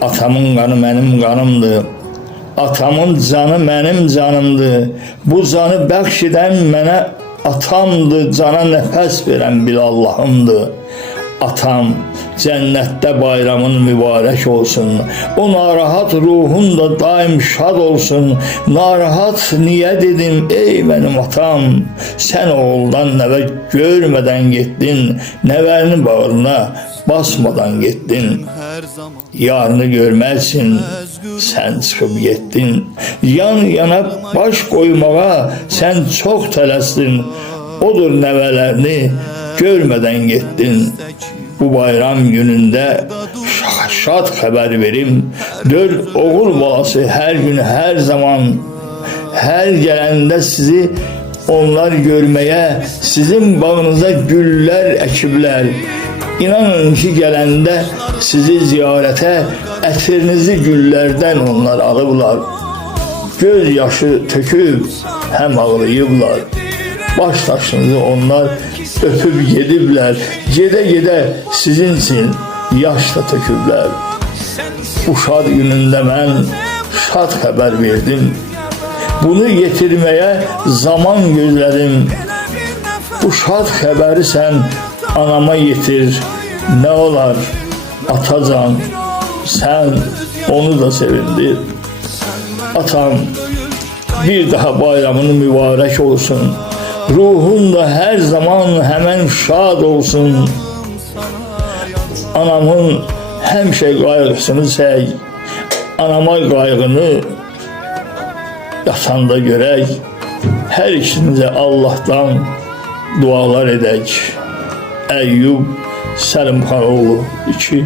Atamın qanı mənim qanımdır. Atamın canı mənim canımdır. Bu canı bəxş edən mənə atamdır. Cana nəfəs verən bil Allahımdır. Atam cənnətdə bayramın mübarək olsun. O narahat ruhun da daim şad olsun. Narahat niyə dedim ey mənim atam? Sən oğuldan nəvə görmədən getdin. Nəvənin bağrına basmadan getdin. Yarını görmək üçün sən çıxıb getdin. Yan yana baş qoymağa sən çox tələsdin. Odur nəvələrini görmədən getdin. Bu bayram günündə şad xəbər verim. 4 oğul balası hər gün, hər zaman, hər gələndə sizi onlar görməyə, sizin bağınıza güllər əkiblər. İnanın ki, gələndə sizi ziyarətə ətirinizi güllərdən onlar alıblar. Göz yaşı töküb həm ağlayıblar. Baş daşınızı onlar öpüb gediblər. Gedə-gedə sizin üçün yaş da töküblər. Bu şad günündə mən şad xəbər verdim. Bunu yetirməyə zaman gözlədim. Bu şad xəbəri sən anama yetir. Nə olar atacan, sən onu da sevindir. Atam, bir daha bayramın mübarək olsun. Ruhun da hər zaman həmən şad olsun. Anamın həmişə qayğısını çək. Anama qayğını yatanda görək. Hər ikimizə Allahdan dualar edək. Əyyub Səlimxanoğlu 2